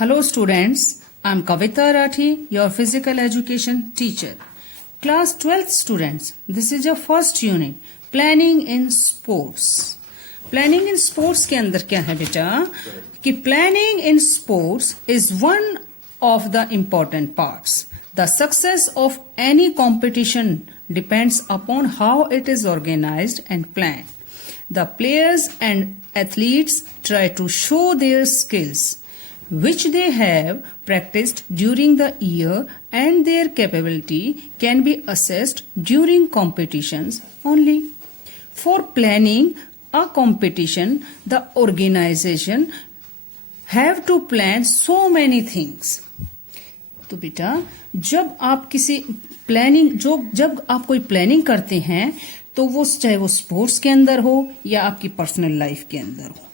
Hello students, I am Kavita Rathi, your physical education teacher. Class 12th students, this is your first unit, planning in sports. Planning in sports के अंदर क्या है बेटा कि planning in sports is one of the important parts. The success of any competition depends upon how it is organized and planned. The players and athletes try to show their skills, which they have practiced during the year, and their capability can be assessed during competitions only. For planning a competition, the organization have to plan so many things. तो बेटा जब आप किसी planning जब आप कोई planning करते हैं तो वो चाहे वो स्पोर्ट्स के अंदर हो या आपकी पर्सनल लाइफ के अंदर हो,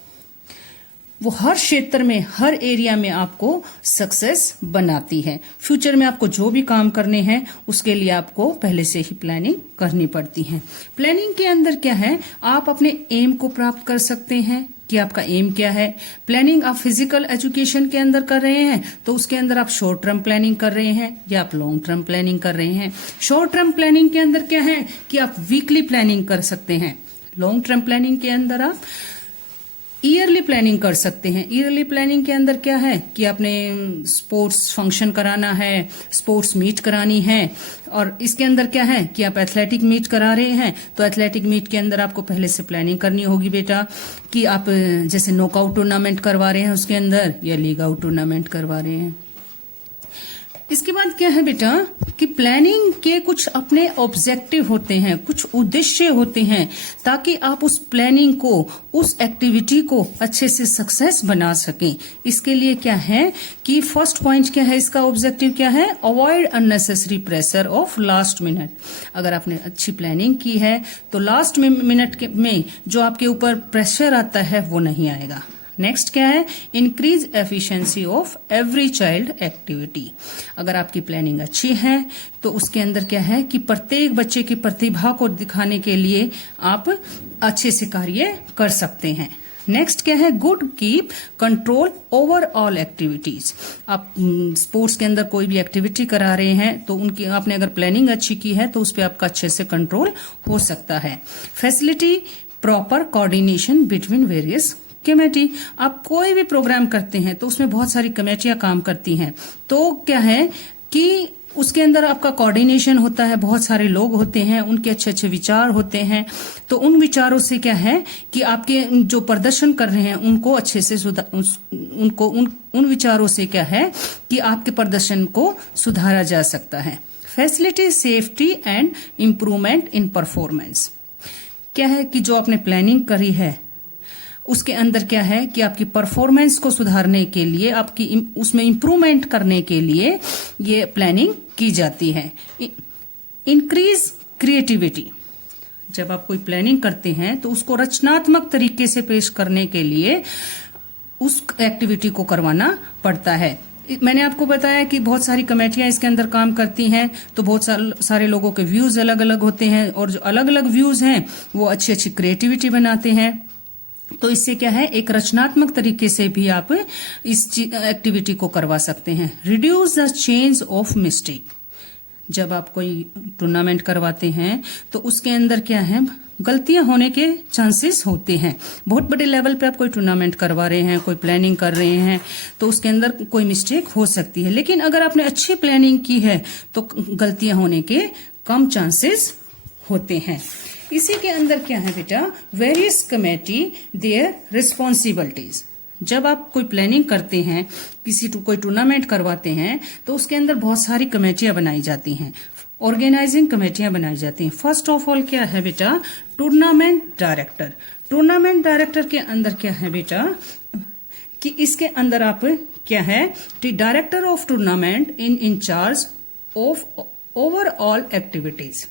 वो हर क्षेत्र में हर एरिया में आपको सक्सेस बनाती है. फ्यूचर में आपको जो भी काम करने हैं उसके लिए आपको पहले से ही प्लानिंग करनी पड़ती है. प्लानिंग के अंदर क्या है, आप अपने एम को प्राप्त कर सकते हैं कि आपका एम क्या है. प्लानिंग आप फिजिकल एजुकेशन के अंदर कर रहे हैं तो उसके अंदर आप शॉर्ट टर्म प्लानिंग कर रहे हैं या आप लॉन्ग टर्म प्लानिंग कर रहे हैं. शॉर्ट टर्म प्लानिंग के अंदर क्या है कि आप वीकली प्लानिंग कर सकते हैं. लॉन्ग टर्म प्लानिंग के अंदर आप ईयरली प्लानिंग कर सकते हैं. ईयरली प्लानिंग के अंदर क्या है कि आपने स्पोर्ट्स फंक्शन कराना है, स्पोर्ट्स मीट करानी है, और इसके अंदर क्या है कि आप एथलेटिक मीट करा रहे हैं तो एथलेटिक मीट के अंदर आपको पहले से प्लानिंग करनी होगी बेटा कि आप जैसे नॉकआउट टूर्नामेंट करवा रहे हैं उसके अंदर या लीग आउट टूर्नामेंट करवा रहे हैं. इसके बाद क्या है बेटा कि प्लानिंग के कुछ अपने ऑब्जेक्टिव होते हैं, कुछ उद्देश्य होते हैं ताकि आप उस प्लानिंग को, उस एक्टिविटी को अच्छे से सक्सेस बना सकें. इसके लिए क्या है कि फर्स्ट पॉइंट क्या है, इसका ऑब्जेक्टिव क्या है, avoid unnecessary pressure of last minute. अगर आपने अच्छी प्लानिंग की है तो लास्ट मिनट में जो आपके ऊपर प्रेशर आता है वो नहीं आएगा. नेक्स्ट क्या है, increase efficiency of every child activity. अगर आपकी प्लानिंग अच्छी है तो उसके अंदर क्या है कि प्रत्येक बच्चे की प्रतिभा को दिखाने के लिए आप अच्छे से कार्य कर सकते हैं. नेक्स्ट क्या है, good keep control over all activities. आप स्पोर्ट्स के अंदर कोई भी एक्टिविटी करा रहे हैं तो उनकी आपने अगर प्लानिंग अच्छी की है तो उस पर आपका अच्छे से कंट्रोल हो सकता है. Facility proper coordination between various committee. आप कोई भी प्रोग्राम करते हैं तो उसमें बहुत सारी कमेटियां काम करती हैं, तो क्या है कि उसके अंदर आपका कोऑर्डिनेशन होता है, बहुत सारे लोग होते हैं, उनके अच्छे अच्छे विचार होते हैं, तो उन विचारों से क्या है कि आपके जो प्रदर्शन कर रहे हैं उनको अच्छे से उन विचारों से क्या है कि आपके प्रदर्शन को सुधारा जा सकता है. Facility safety and improvement in performance. क्या है कि जो आपने प्लानिंग करी है उसके अंदर क्या है कि आपकी परफॉर्मेंस को सुधारने के लिए, आपकी उसमें इंप्रूवमेंट करने के लिए ये प्लानिंग की जाती है. Increase creativity. जब आप कोई प्लानिंग करते हैं तो उसको रचनात्मक तरीके से पेश करने के लिए उस एक्टिविटी को करवाना पड़ता है. मैंने आपको बताया कि बहुत सारी कमेटियां इसके अंदर काम करती हैं तो बहुत सारे लोगों के व्यूज अलग अलग होते हैं और जो अलग अलग व्यूज हैं वो अच्छी अच्छी क्रिएटिविटी बनाते हैं. तो इससे क्या है, एक रचनात्मक तरीके से भी आप इस एक्टिविटी को करवा सकते हैं. Reduce the change of mistake. जब आप कोई टूर्नामेंट करवाते हैं तो उसके अंदर क्या है, गलतियां होने के चांसेस होते हैं. बहुत बड़े लेवल पे आप कोई टूर्नामेंट करवा रहे हैं, कोई प्लानिंग कर रहे हैं तो उसके अंदर कोई मिस्टेक हो सकती है, लेकिन अगर आपने अच्छी प्लानिंग की है तो गलतियां होने के कम चांसेस होते हैं. इसी के अंदर क्या है बेटा, वेरियस कमेटी देयर रिस्पॉन्सिबिलिटीज. जब आप कोई प्लानिंग करते हैं, कोई टूर्नामेंट करवाते हैं तो उसके अंदर बहुत सारी कमेटियां बनाई जाती हैं, ऑर्गेनाइजिंग कमेटियां बनाई जाती हैं. फर्स्ट ऑफ ऑल क्या है बेटा, टूर्नामेंट डायरेक्टर. टूर्नामेंट डायरेक्टर के अंदर क्या है बेटा कि इसके अंदर आप क्या है, director of tournament in charge of overall activities.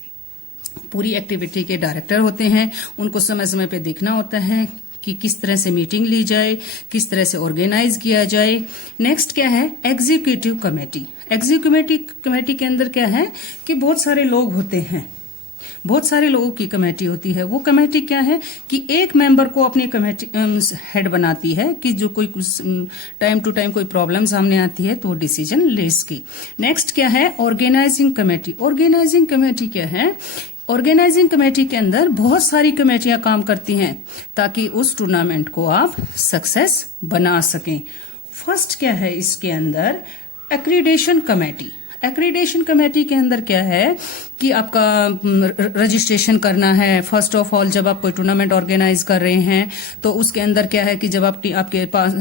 पूरी एक्टिविटी के डायरेक्टर होते हैं, उनको समय समय पे देखना होता है कि किस तरह से मीटिंग ली जाए, किस तरह से ऑर्गेनाइज किया जाए. नेक्स्ट क्या है, एग्जीक्यूटिव कमेटी. एग्जीक्यूटिव कमेटी के अंदर क्या है कि बहुत सारे लोग होते हैं बहुत सारे लोगों की कमेटी होती है। वो कमेटी क्या है कि एक मेंबर को अपनी कमेटी हेड बनाती है कि जो कोई टाइम टू टाइम कोई प्रॉब्लम सामने आती है तो वो डिसीजन ले सके। नेक्स्ट क्या है, ऑर्गेनाइजिंग कमेटी। ऑर्गेनाइजिंग कमेटी क्या है, ऑर्गेनाइजिंग कमेटी के अंदर बहुत सारी कमेटियां काम करती हैं ताकि उस टूर्नामेंट को आप सक्सेस बना सकें। फर्स्ट क्या है इसके अंदर, एक्रीडेशन कमेटी। एक्रीडेशन कमेटी के अंदर क्या है कि आपका रजिस्ट्रेशन करना है। फर्स्ट ऑफ ऑल जब आप कोई टूर्नामेंट ऑर्गेनाइज कर रहे हैं तो उसके अंदर क्या है कि जब आपके पास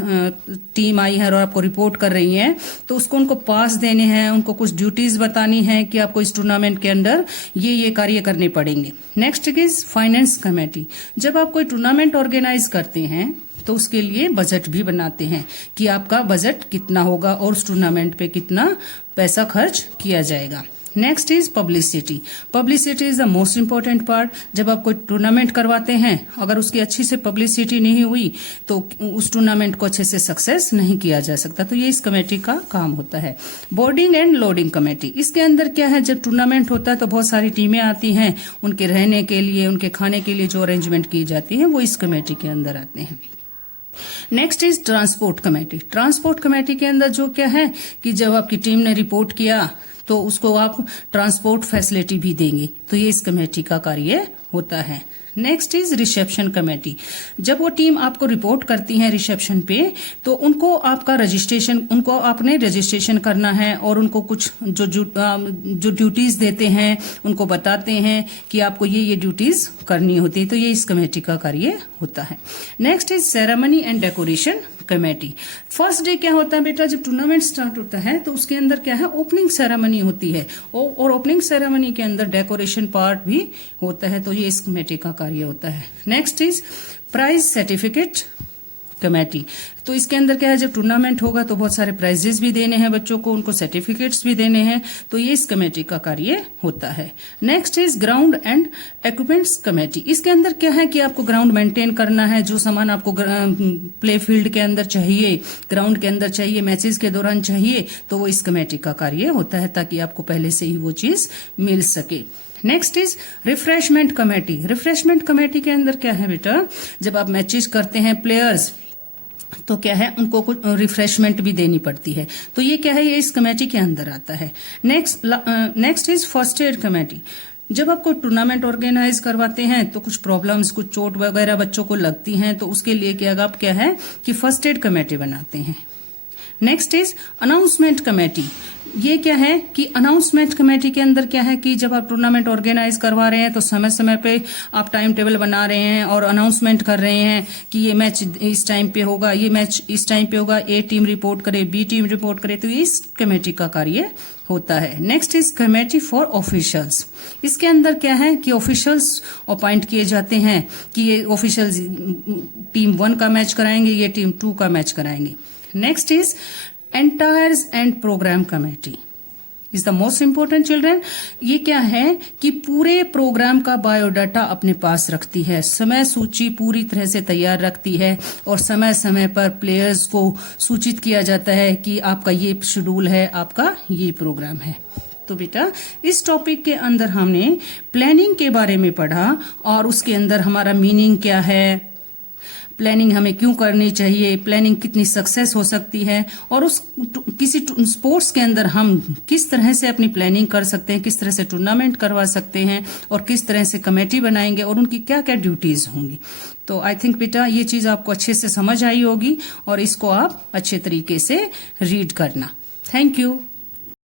टीम आई है और आपको रिपोर्ट कर रही है तो उसको उनको पास देने हैं, उनको कुछ ड्यूटीज बतानी है कि आपको इस टूर्नामेंट के अंदर ये कार्य करने पड़ेंगे। Next is finance committee. जब आप कोई टूर्नामेंट ऑर्गेनाइज करते हैं तो उसके लिए बजट भी बनाते हैं कि आपका बजट कितना होगा और उस टूर्नामेंट पे कितना पैसा खर्च किया जाएगा। Next is publicity. Publicity is the most important part. जब आप कोई टूर्नामेंट करवाते हैं, अगर उसकी अच्छी से पब्लिसिटी नहीं हुई तो उस टूर्नामेंट को अच्छे से सक्सेस नहीं किया जा सकता। तो ये इस कमेटी का काम होता है। बोर्डिंग एंड लोडिंग कमेटी, इसके अंदर क्या है, जब टूर्नामेंट होता है तो बहुत सारी टीमें आती हैं, उनके रहने के लिए, उनके खाने के लिए जो अरेंजमेंट की जाती है वो इस कमेटी के अंदर आते हैं। Next is transport committee. Transport committee के अंदर जो क्या है कि जब आपकी टीम ने रिपोर्ट किया तो उसको आप ट्रांसपोर्ट फैसिलिटी भी देंगे। तो ये इस कमेटी का कार्य होता है। Next is reception committee. जब वो टीम आपको रिपोर्ट करती है रिसेप्शन पे तो उनको आपने रजिस्ट्रेशन करना है और उनको कुछ जो ड्यूटीज देते हैं उनको बताते हैं कि आपको ये ड्यूटीज करनी होती है। तो ये इस कमेटी का कार्य होता है। Next is ceremony and decoration committee. First day क्या होता है बेटा, जब टूर्नामेंट स्टार्ट होता है तो उसके अंदर क्या है, ओपनिंग सेरेमनी होती है और ओपनिंग सेरेमनी के अंदर डेकोरेशन पार्ट भी होता है। तो ये इस कमेटी का कार्य होता है। Next is prize certificate committee. तो इसके अंदर क्या है, जब टूर्नामेंट होगा तो बहुत सारे प्राइजेस भी देने हैं बच्चों को, उनको सर्टिफिकेट्स भी देने हैं। तो ये इस कमेटी का कार्य होता है। Next is ground and equipments committee. इसके अंदर क्या है कि आपको ग्राउंड मेंटेन करना है, जो सामान आपको प्ले फील्ड के अंदर चाहिए, ग्राउंड के अंदर चाहिए, मैचेस के दौरान चाहिए, तो वो इस कमेटी का कार्य होता है ताकि आपको पहले से ही वो चीज मिल सके। Next is refreshment committee. Refreshment committee के अंदर क्या है बेटा, जब आप मैचेस करते हैं प्लेयर्स तो क्या है, उनको कुछ रिफ्रेशमेंट भी देनी पड़ती है। तो ये क्या है, ये इस कमेटी के अंदर आता है। Next is first aid committee. जब आप कोई टूर्नामेंट ऑर्गेनाइज करवाते हैं तो कुछ प्रॉब्लम्स, कुछ चोट वगैरह बच्चों को लगती हैं, तो उसके लिए आप क्या है कि फर्स्ट एड कमेटी बनाते हैं। Next is announcement committee. ये क्या है कि अनाउंसमेंट कमेटी के अंदर क्या है कि जब आप टूर्नामेंट ऑर्गेनाइज करवा रहे हैं तो समय समय पे आप टाइम टेबल बना रहे हैं और अनाउंसमेंट कर रहे हैं कि ये मैच इस टाइम पे होगा, ये मैच इस टाइम पे होगा, ए टीम रिपोर्ट करे, बी टीम रिपोर्ट करे। तो इस कमेटी का कार्य होता है। Next is committee for officials. इसके अंदर क्या है कि ऑफिशियल्स अपॉइंट किए जाते हैं कि ये ऑफिशियल्स टीम 1 का मैच कराएंगे, ये टीम 2 का मैच कराएंगे। Next is entries and programme committee is the most important children. ये क्या है कि पूरे प्रोग्राम का बायोडाटा अपने पास रखती है, समय सूची पूरी तरह से तैयार रखती है और समय समय पर प्लेयर्स को सूचित किया जाता है कि आपका ये शेड्यूल है, आपका ये प्रोग्राम है। तो बेटा इस टॉपिक के अंदर हमने प्लानिंग के बारे में पढ़ा और उसके अंदर हमारा मीनिंग क्या है, प्लानिंग हमें क्यों करनी चाहिए, प्लानिंग कितनी सक्सेस हो सकती है और उस किसी स्पोर्ट्स के अंदर हम किस तरह से अपनी प्लानिंग कर सकते हैं, किस तरह से टूर्नामेंट करवा सकते हैं और किस तरह से कमेटी बनाएंगे और उनकी क्या क्या ड्यूटीज होंगी। तो आई थिंक बेटा ये चीज आपको अच्छे से समझ आई होगी और इसको आप अच्छे तरीके से रीड करना। Thank you.